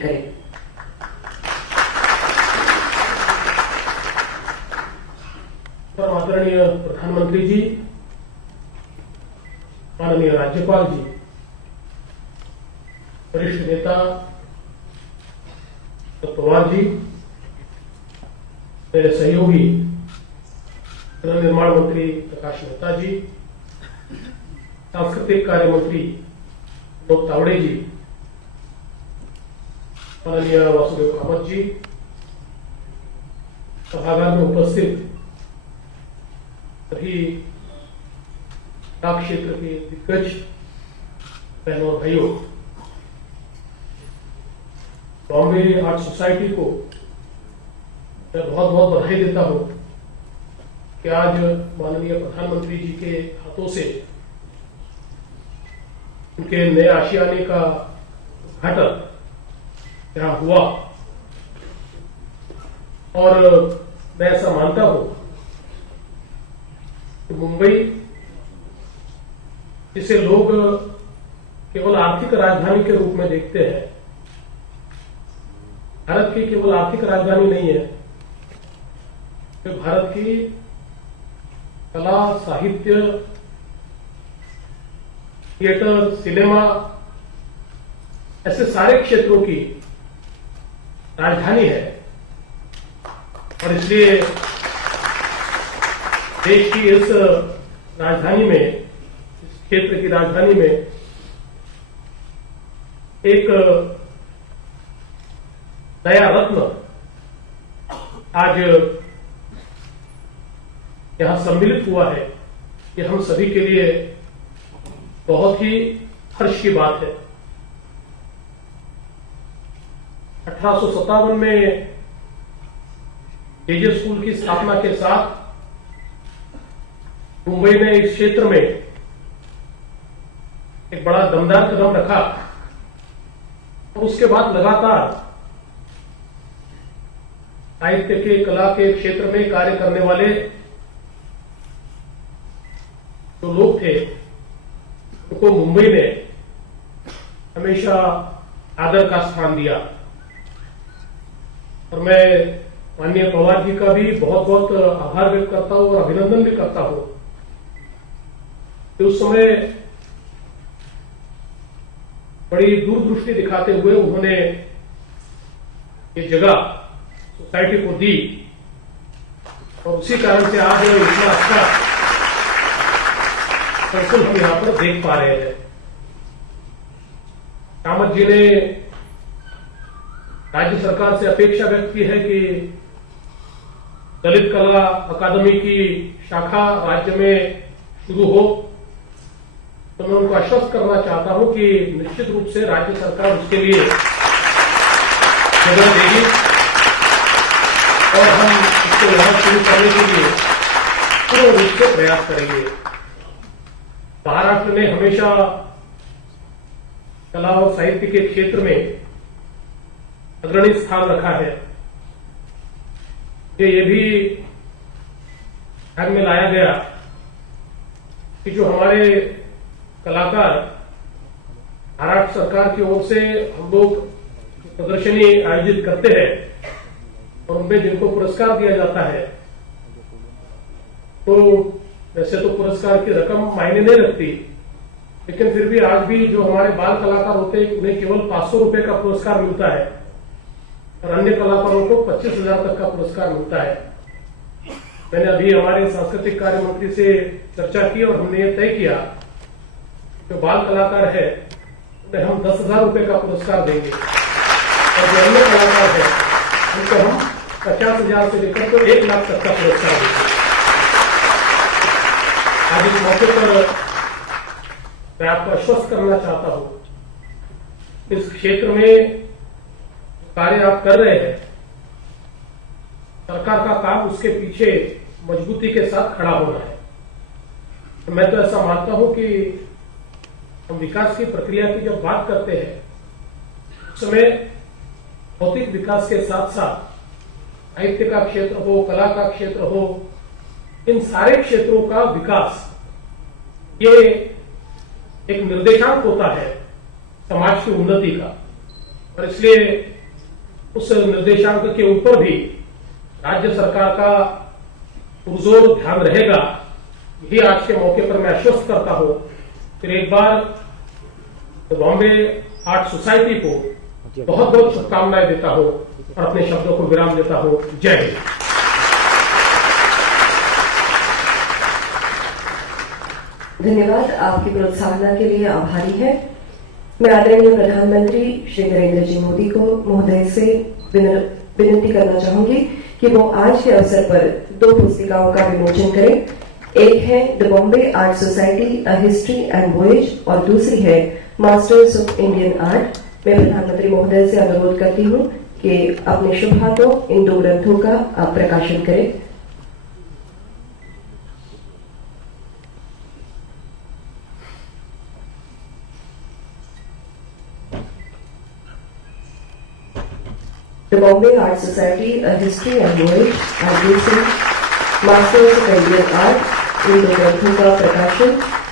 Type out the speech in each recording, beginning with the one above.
करें। आदरणीय प्रधानमंत्री जी, माननीय राज्यपाल जी, वरिष्ठ नेता पवार जी, मेरे सहयोगी गृह निर्माण मंत्री प्रकाश मेहता जी, सांस्कृतिक कार्य मंत्री विनोद तावड़े जी, माननीय वासुदेव कामत जी, सभागार में उपस्थित सभी क्षेत्र के दिग्गज बहनों और भाइयों, बॉम्बे आर्ट सोसाइटी को मैं बहुत बहुत बधाई देता हूं कि आज माननीय प्रधानमंत्री जी के हाथों से उनके नए आशियाने का उद्घाटन यहां हुआ। और मैं ऐसा मानता हूं कि मुंबई, जिसे लोग केवल आर्थिक राजधानी के रूप में देखते हैं, भारत की केवल आर्थिक राजधानी नहीं है, तो भारत की कला, साहित्य, थिएटर, सिनेमा, ऐसे सारे क्षेत्रों की राजधानी है। और इसलिए देश की इस राजधानी में, इस क्षेत्र की राजधानी में एक नया रत्न आज यहां सम्मिलित हुआ है। ये हम सभी के लिए बहुत ही हर्ष की बात है। 1857 में जेजे स्कूल की स्थापना के साथ मुंबई ने इस क्षेत्र में एक बड़ा दमदार कदम रखा और उसके बाद लगातार साहित्य के, कला के क्षेत्र में कार्य करने वाले जो लोग थे, उनको मुंबई ने हमेशा आदर का स्थान दिया। और मैं माननीय पवार जी का भी बहुत बहुत आभार व्यक्त करता हूं और अभिनंदन भी करता हूं कि उस समय बड़ी दूरदृष्टि दिखाते हुए उन्होंने ये जगह सोसाइटी को दी और उसी कारण से आज इतना अच्छा सर्कल हम यहां पर देख पा रहे हैं। कामत जी ने राज्य सरकार से अपेक्षा व्यक्त की है कि दलित कला अकादमी की शाखा राज्य में शुरू हो। तो मैं उनको आश्वस्त करना चाहता हूं कि निश्चित रूप से राज्य सरकार उसके लिए जगह देगी और हम इसको यहां शुरू करने के लिए पूर्ण रूप से प्रयास करेंगे। महाराष्ट्र ने हमेशा कला और साहित्य के क्षेत्र में अग्रणी स्थान रखा है। ये भी ध्यान में लाया गया कि जो हमारे कलाकार महाराष्ट्र सरकार की ओर से हम लोग प्रदर्शनी आयोजित करते हैं और उनमें जिनको पुरस्कार दिया जाता है, तो वैसे तो पुरस्कार की रकम मायने नहीं रखती, लेकिन फिर भी आज भी जो हमारे बाल कलाकार होते हैं उन्हें केवल 500 रुपए का पुरस्कार मिलता है और अन्य कलाकारों को 25,000 तक का पुरस्कार मिलता है। मैंने अभी हमारे सांस्कृतिक कार्य मंत्री से चर्चा की और हमने ये तय किया जो बाल कलाकार है उन्हें हम 10,000 रुपए का पुरस्कार देंगे और जो अन्य कलाकार है उनको हम 50,000 से लेकर तो 1 लाख तक का पुरस्कार देंगे। आज इस मौके पर मैं आपको आश्वस्त करना चाहता हूं, इस क्षेत्र में कार्य आप कर रहे हैं, सरकार का काम उसके पीछे मजबूती के साथ खड़ा होना है। तो मैं तो ऐसा मानता हूं कि हम विकास की प्रक्रिया की जब बात करते हैं उस समय भौतिक विकास के साथ साथ साहित्य का क्षेत्र हो, कला का क्षेत्र हो, इन सारे क्षेत्रों का विकास ये एक निर्देशांक होता है समाज की उन्नति का। और इसलिए उस निर्देशांक के ऊपर भी राज्य सरकार का पुरजोर ध्यान रहेगा। यही आज के मौके पर मैं आश्वस्त करता हूं। फिर एक बार बॉम्बे आर्ट सोसाइटी को बहुत बहुत शुभकामनाएं देता हूं और अपने शब्दों को विराम देता हूं। जय हिंद। धन्यवाद। आपकी प्रोत्साहना के लिए आभारी है। मैं आदरणीय प्रधानमंत्री श्री नरेंद्र जी मोदी को महोदय से विनती करना चाहूंगी कि वो आज के अवसर पर 2 पुस्तिकाओं का विमोचन करें। एक है the Bombay art society a history and voyage और दूसरी है मास्टर्स ऑफ इंडियन आर्ट। मैं प्रधानमंत्री महोदय से अनुरोध करती हूं कि अपने शुभ हाथों इन 2 ग्रंथों का आप प्रकाशन करें। The Bombay Art Society, A History and Voyage, and दूसरी मास्टर्स ऑफ इंडियन आर्ट। इन 2 ग्रंथों का प्रकाशन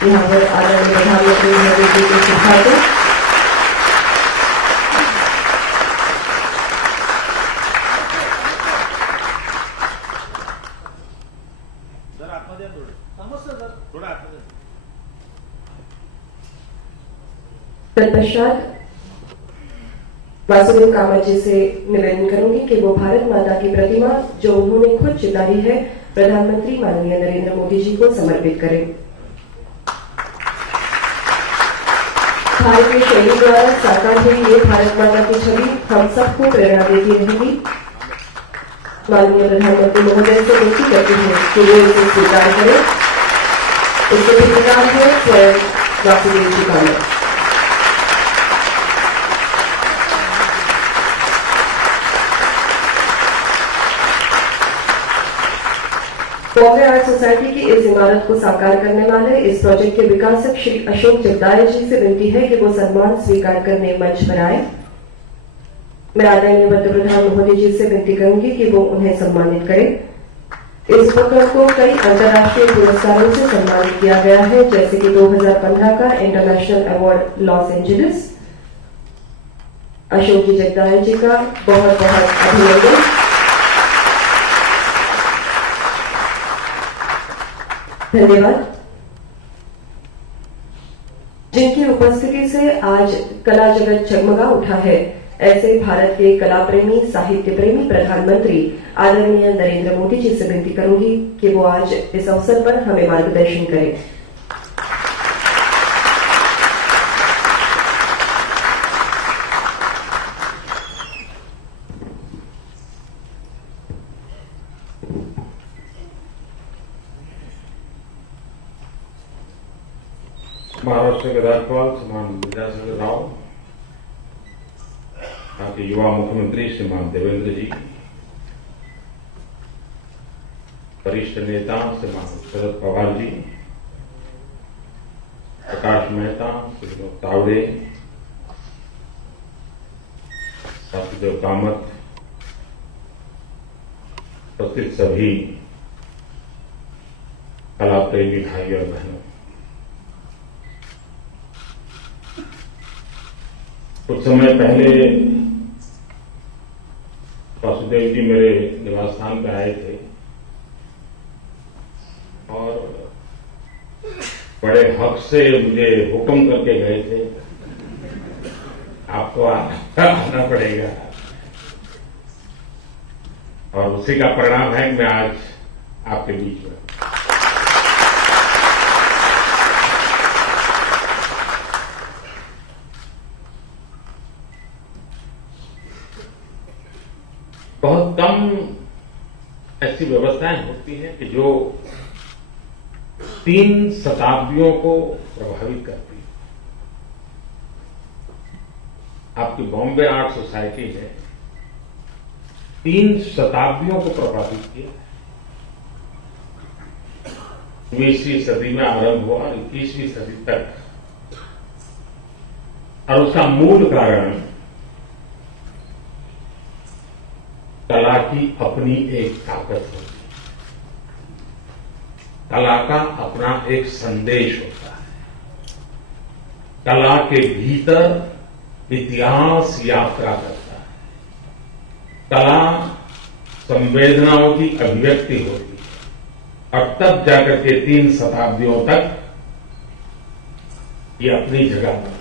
यहाँ पर आदरणीय प्रधानमंत्री मोदी जी के शुभागमन। तत्पश्चात वासुदेव कामत जी से निवेदन करूंगी कि वो भारत माता की प्रतिमा जो उन्होंने खुद चितारी है प्रधानमंत्री माननीय नरेंद्र मोदी जी को समर्पित करें। भारतीय शैली द्वारा साकार हुई ये भारत माता की छवि हम सबको प्रेरणा देती रहेगी। माननीय प्रधानमंत्री महोदय से विनती करती हूँ कि वे इसे स्वीकार करें। इसके ठेकेदार है स्वयं वासुदेव जी कामत। बॉम्बे आर्ट सोसाइटी की इस इमारत को साकार करने वाले इस प्रोजेक्ट के विकासक श्री अशोक जगदाय जी से विनती है कि वो सम्मान स्वीकार करने मंच पर आए। मैं आदरणीय पंतप्रधान मोदी जी से विनती करूंगी कि वो उन्हें सम्मानित करें। इस उपक्रम को कई अंतर्राष्ट्रीय पुरस्कारों से सम्मानित किया गया है, जैसे कि 2015 का international award Los Angeles. Ashok ji जगदाय जी का बहुत बहुत अभिनंदन। धन्यवाद। जिनकी उपस्थिति से आज कला जगत जगमगा उठा है, ऐसे भारत के कला प्रेमी साहित्य प्रेमी प्रधानमंत्री आदरणीय नरेंद्र मोदी जी से विनती करूंगी कि वो आज इस अवसर पर हमें मार्गदर्शन करें। महाराष्ट्र के राज्यपाल श्रीमान विद्यासागर राव, यहाँ के युवा मुख्यमंत्री श्रीमान देवेंद्र जी, वरिष्ठ नेता श्रीमान शरद पवार जी, प्रकाश मेहता, श्री तावड़े, वासुदेव कामत, उपस्थित सभी कला प्रेमी भाई और बहनों, कुछ समय पहले वासुदेव जी मेरे निवास स्थान पे आए थे और बड़े हक से मुझे हुक्म करके गए थे, आपको आना पड़ेगा। और उसी का परिणाम है कि मैं आज आपके बीच में। बहुत कम ऐसी व्यवस्थाएं होती हैं कि जो 3 शताब्दियों को प्रभावित करती है। आपकी बॉम्बे आर्ट सोसाइटी ने 3 शताब्दियों को प्रभावित किया। 19वीं सदी में आरंभ हुआ, 21वीं सदी तक, और उसका मूल कारण कला की अपनी एक ताकत होती है, कला का अपना एक संदेश होता है। कला के भीतर इतिहास यात्रा करता है। कला संवेदनाओं की अभिव्यक्ति होती है और तब जाकर के 3 शताब्दियों तक ये अपनी जगह बना।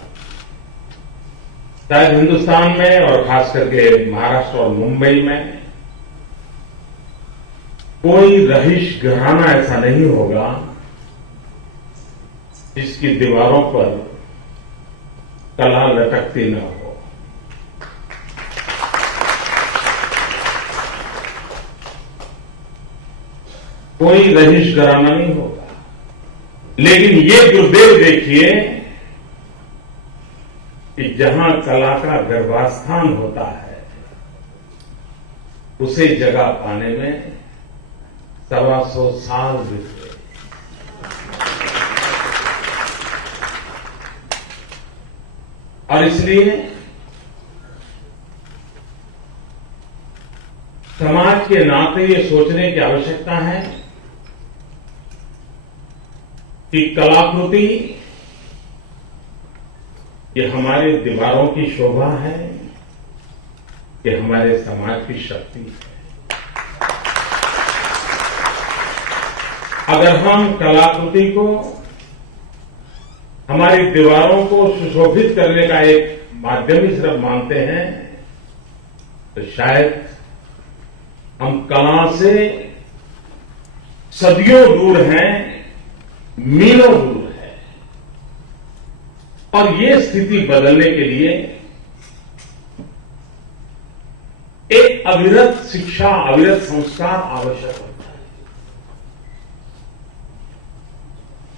शायद हिंदुस्तान में और खास करके महाराष्ट्र और मुंबई में कोई रहीश घराना ऐसा नहीं होगा जिसकी दीवारों पर कला लटकती न हो। कोई रहीश घराना नहीं होगा, लेकिन ये दुर्दैव देखिए कि जहां कला का गर्भास्थान होता है उसे जगह पाने में 125 साल बीत गए। और इसलिए समाज के नाते ये सोचने की आवश्यकता है कि कलाकृति ये हमारे दीवारों की शोभा है, कि हमारे समाज की शक्ति है। अगर हम कलाकृति को हमारी दीवारों को सुशोभित करने का एक माध्यम ही सिर्फ मानते हैं तो शायद हम कला से सदियों दूर हैं, मीलों दूर है। और ये स्थिति बदलने के लिए एक अविरत शिक्षा, अविरत संस्कार आवश्यक होता है।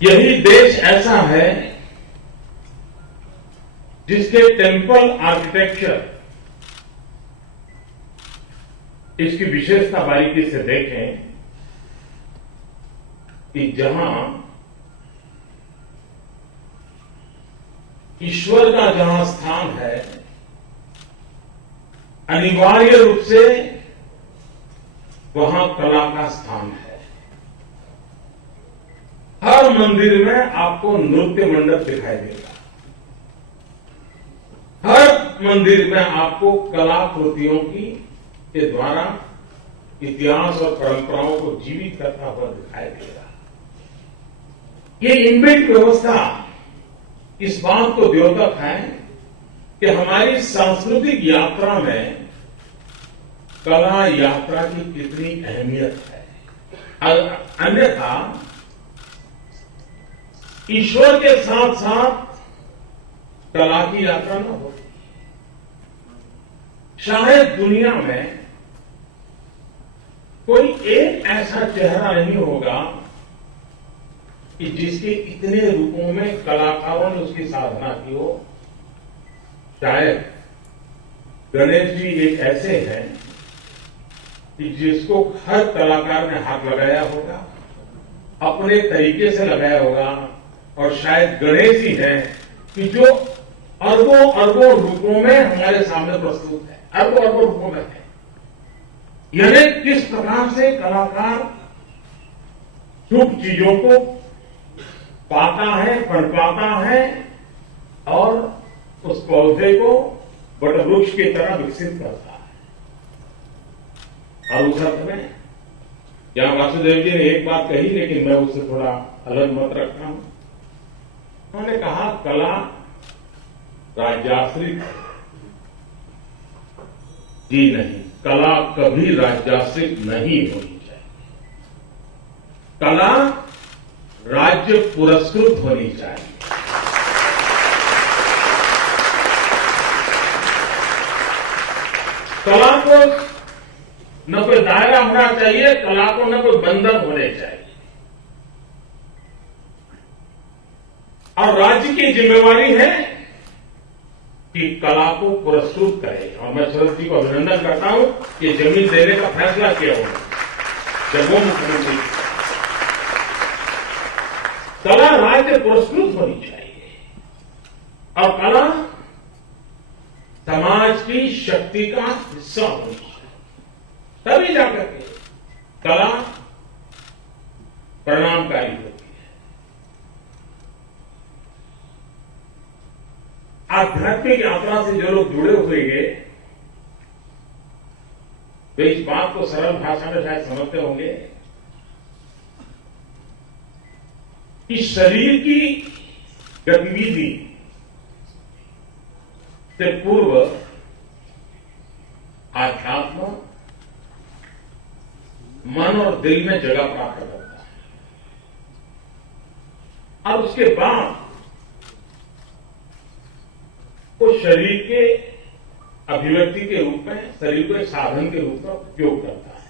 यही देश ऐसा है जिसके टेम्पल आर्किटेक्चर, इसकी विशेषता बारीकी से देखें कि जहां ईश्वर का जहां स्थान है, अनिवार्य रूप से वहां कला का स्थान है। हर मंदिर में आपको नृत्य मंडप दिखाई देगा, हर मंदिर में आपको कलाकृतियों के द्वारा इतिहास और परंपराओं को जीवित करता हुआ दिखाई देगा। ये इनबिल्ट व्यवस्था इस बात को द्योतक है कि हमारी सांस्कृतिक यात्रा में कला यात्रा की कितनी अहमियत है। अन्यथा ईश्वर के साथ साथ कला की यात्रा न होती। शायद दुनिया में कोई एक ऐसा चेहरा नहीं होगा कि जिसके इतने रूपों में कलाकारों ने उसकी साधना की हो। शायद गणेश जी एक ऐसे हैं कि जिसको हर कलाकार ने हाथ लगाया होगा, अपने तरीके से लगाया होगा, और शायद गणेश ही हैं कि जो अरबों अरबों रूपों में हमारे सामने प्रस्तुत है, अरबों अरबों रूपों में है। यानी किस प्रकार से कलाकार शुभ चीजों को पाता है, पनपाता है और उस पौधे को वटवृक्ष की तरह विकसित करता है। और उस अर्थ में यहां वासुदेव जी ने एक बात कही, लेकिन मैं उससे थोड़ा अलग मत रखता हूं। उन्होंने कहा कला राज्याश्रित जी नहीं, कला कभी राज्याश्रित नहीं होनी चाहिए। कला राज्य पुरस्कृत होनी चाहिए। कला को न कोई दायरा होना चाहिए, कला को न कोई बंधन होने चाहिए। और राज्य की जिम्मेवारी है कि कला को पुरस्कृत करे। और मैं शरद जी को अभिनंदन करता हूं कि जमीन देने का फैसला किया उन्होंने जब वो मुख्यमंत्री। कला राज्य पुरस्कृत होनी चाहिए और कला समाज की शक्ति का हिस्सा होनी चाहिए, तभी जाकर के कला परिणामकारी होती है। आध्यात्मिक यात्रा से जो लोग जुड़े हुए हैं वे इस बात को सरल भाषा में शायद समझते होंगे कि शरीर की गतिविधि से पूर्व आध्यात्म मन और दिल में जगह प्राप्त करता है और उसके बाद वो शरीर के अभिव्यक्ति के रूप में, शरीर को एक साधन के रूप में उपयोग करता है।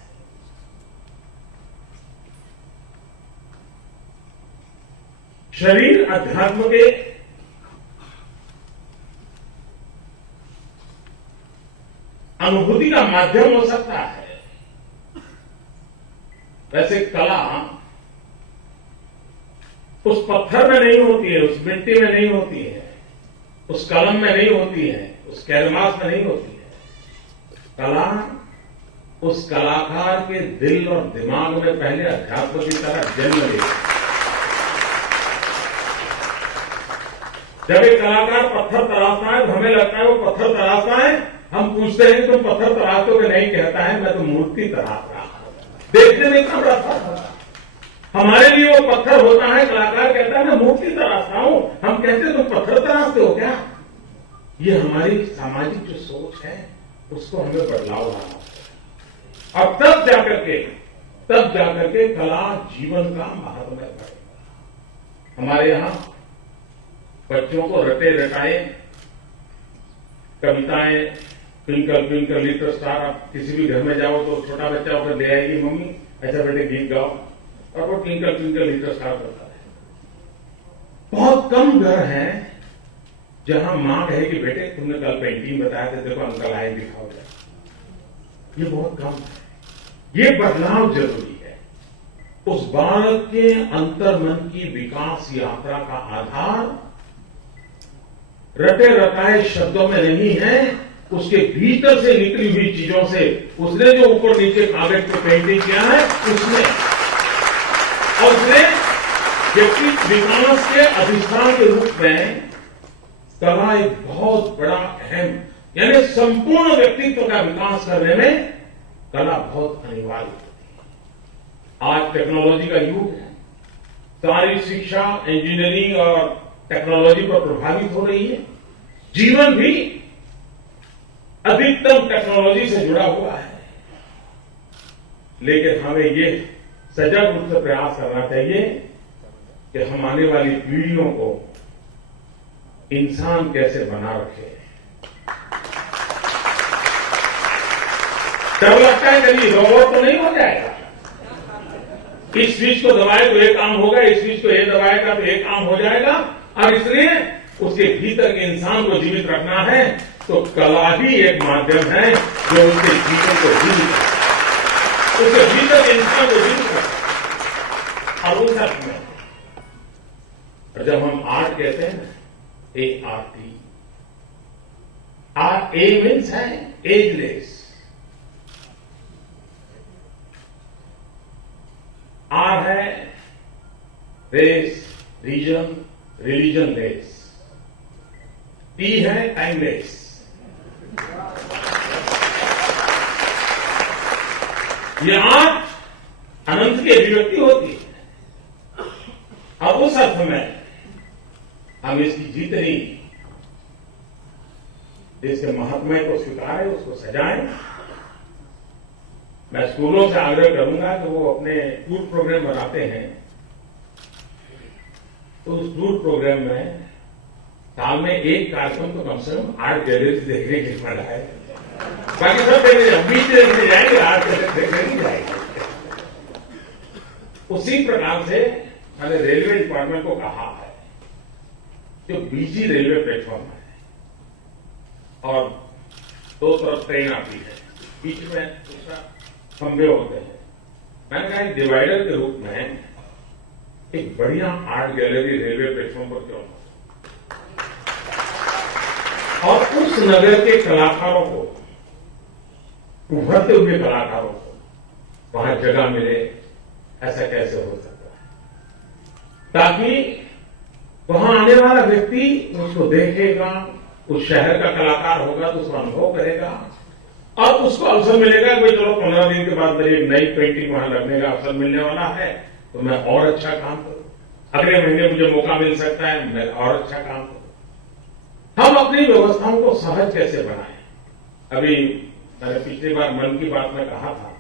शरीर अध्यात्म के अनुभूति का माध्यम हो सकता है। वैसे कला उस पत्थर में नहीं होती है, उस मिट्टी में नहीं होती है, उस कलम में नहीं होती है, उस कैनवास में नहीं होती है। कला उस कलाकार के दिल और दिमाग में पहले अध्यात्म की तरह जन्म लेती है। जब एक कलाकार पत्थर तराशता है तो हमें लगता है वो पत्थर तराशता है, हम पूछते हैं तुम पत्थर तराशते हो कि नहीं, कहता है मैं तो मूर्ति तराश रहा हूं। देखने में कम रखा होता, हमारे लिए वो पत्थर होता है, कलाकार कहता है मैं मूर्ति तराशता हूं, हम कहते हैं तुम पत्थर तराशते हो क्या। ये हमारी सामाजिक जो सोच है उसको हमें बदलाव लाना है और तब जाकर के कला जीवन का महात्म्य बढ़ेगा। हमारे यहां बच्चों को रटे रटाए कविताएं, ट्विंकल ट्विंकल लिटिल स्टार, आप किसी भी घर में जाओ तो छोटा बच्चा होकर ले आएगी मम्मी ऐसा बेटे गीत गाओ, और वो ट्विंकल ट्विंकल लिटिल स्टार करता है। बहुत कम घर हैं जहां मां कहेगी बेटे तुमने कल पेंटिंग बताया था, देखो अंकल आए दिखाओ। ये बहुत कम है। ये बदलाव जरूरी है। उस बालक के अंतर्मन की विकास यात्रा का आधार रटे रटाए शब्दों में नहीं है, उसके भीतर से निकली हुई चीजों से, उसने जो ऊपर नीचे कागज पर पेंटिंग किया है उसमें, और उसने व्यक्ति विकास के अधिष्ठान के रूप में कला एक बहुत बड़ा अहम, यानी संपूर्ण व्यक्तित्व का विकास करने में कला बहुत अनिवार्य होती है। आज टेक्नोलॉजी का युग है, सारी शिक्षा इंजीनियरिंग और टेक्नोलॉजी पर प्रभावित हो रही है। जीवन भी अधिकतम टेक्नोलॉजी से जुड़ा हुआ है, लेकिन हमें ये सजग रूप से प्रयास करना चाहिए कि हम आने वाली पीढ़ियों को इंसान कैसे बना रखे। डर लगता है कभी रोबोट तो नहीं हो जाएगा, इस स्विच को दबाए तो एक काम होगा, इस स्विच को ये दबाएगा तो एक काम हो जाएगा, और इसलिए उसके भीतर के इंसान को जीवित रखना है तो कला ही एक माध्यम है जो उसके जीवन को जीवित रखता है, उसके भीतर के इंसान को जीवित रखता है। और उस अर्थ में जब हम आर्ट कहते हैं ना, ART, A मीन्स है एजलेस, R है race, reason, religion less, T है टाइमलेस। ये आर्ट अनंत की अभिव्यक्ति होती है। अब उस अर्थ में हम इसकी जितनी जिसके महात्म्य को स्वीकारें, उसको सजाएं। मैं स्कूलों से आग्रह करूंगा कि वो अपने टूर प्रोग्राम बनाते हैं तो उस टूर प्रोग्राम में साल में एक कार्यक्रम तो कम से कम आर्ट गैलरी देखने के लिए बनाए। बाकी सब देखने बीच देखने जाएंगे, आर्ट गैलरी देखने नहीं जाएंगे। उसी प्रकार से मैंने रेलवे डिपार्टमेंट को कहा है जो बीजी रेलवे प्लेटफॉर्म है और दो तरफ ट्रेन आती है, बीच में दूसरा खंभे होते हैं, मैंने कहा डिवाइडर के रूप में एक बढ़िया आर्ट गैलरी रेलवे प्लेटफॉर्म पर क्यों ना, और उस नगर के कलाकारों को, उभरते हुए कलाकारों को वहां जगह मिले, ऐसा कैसे हो सकता है, ताकि वहां आने वाला व्यक्ति उसको देखेगा, उस शहर का कलाकार होगा तो उसको अनुभव करेगा और उसको अवसर मिलेगा कोई चलो 15 दिन के बाद मेरी एक नई पेंटिंग वहां लगने का अवसर मिलने वाला है तो मैं और अच्छा काम करूं। अगले महीने मुझे मौका मिल सकता है, मैं और अच्छा काम करूं। हम अपनी व्यवस्थाओं को सहज कैसे बनाएं? अभी मैंने पिछली बार मन की बात में कहा था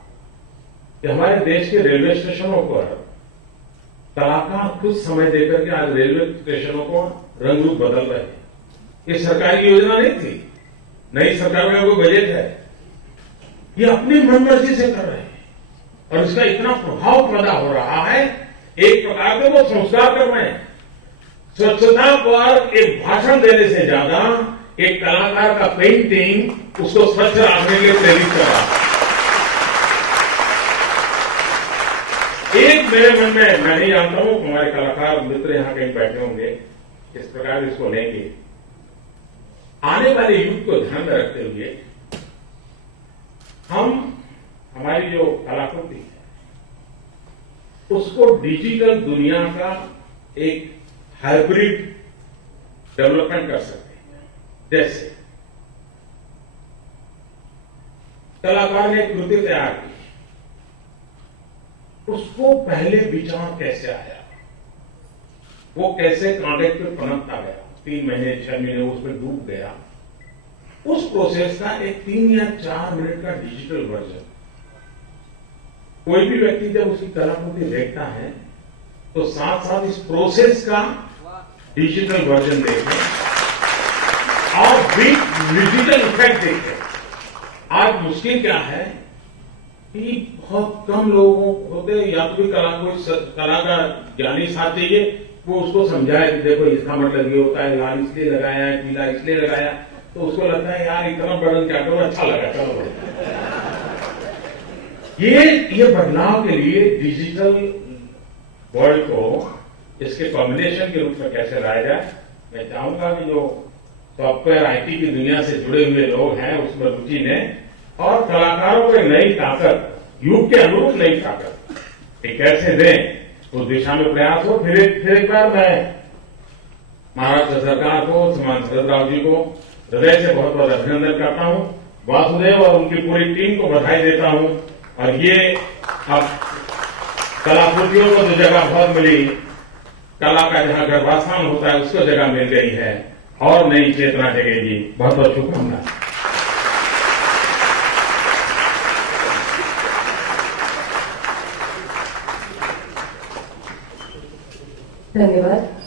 कि हमारे देश के रेलवे स्टेशनों पर कलाकार कुछ समय देकर के आज रेलवे स्टेशनों को रंग रूप बदल रहे हैं। ये सरकार की योजना नहीं थी, नई सरकार का कोई बजट है, ये अपनी मनमर्जी से कर रहे हैं और इसका इतना प्रभाव पैदा हो रहा है। एक प्रकार से वो संस्कार कर रहे हैं। स्वच्छता पर एक भाषण देने से ज्यादा एक कलाकार का पेंटिंग उसको स्वच्छ रखने के लिए प्रेरित कर रहा है। एक मेरे मन में, मैं नहीं जानता हूं, हमारे कलाकार मित्र यहां कहीं बैठे होंगे, इस प्रकार इसको लेंगे। आने वाले युग को ध्यान में रखते हुए हम हमारी जो कलाकृति है उसको डिजिटल दुनिया का एक हाइब्रिड डेवलपमेंट कर सकते हैं। जैसे कलाकार ने कृति तैयार की, उसको पहले विचार कैसे आया, वो कैसे कांटेक्ट पे पनपता गया, 3 महीने 6 महीने उसमें डूब गया, उस प्रोसेस का एक 3 या 4 मिनट का डिजिटल वर्जन कोई भी व्यक्ति जब उसकी कलाकृति देखता है तो साथ साथ इस प्रोसेस का डिजिटल वर्जन देखे और डिजिटल इफेक्ट देखे। आज मुश्किल क्या है कि बहुत कम लोगों होते, या तो भी कला का ज्ञानी साथ चाहिए, वो उसको समझाए कि देखो इसका मतलब ये होता है, लाल इसलिए लगाया है, पीला इसलिए लगाया, तो उसको लगता है यार इतना बर्डन क्या करो, अच्छा लगा चलो। ये बदलाव के लिए डिजिटल वर्ल्ड को इसके कॉम्बिनेशन के रूप में कैसे लाया जाए, मैं चाहूंगा कि जो सॉफ्टवेयर आईटी की दुनिया से जुड़े हुए लोग हैं उसमें रुचि लें और कलाकारों को नई ताकत, युग के अनुरूप नई ताकत ये कैसे दें, उस दिशा में प्रयास हो। फिर एक बार मैं महाराष्ट्र सरकार को, श्रीमान शरद राव जी को हृदय से बहुत बहुत अभिनंदन करता हूं, वासुदेव और उनकी पूरी टीम को बधाई देता हूं। और ये अब कलाकृतियों को जो जगह बहुत मिली, कला का जहां गर्भास्थान होता है उसको जगह मिल गई है और नई चेतना जगेगी। बहुत बहुत शुभकामनाएं। धन्यवाद।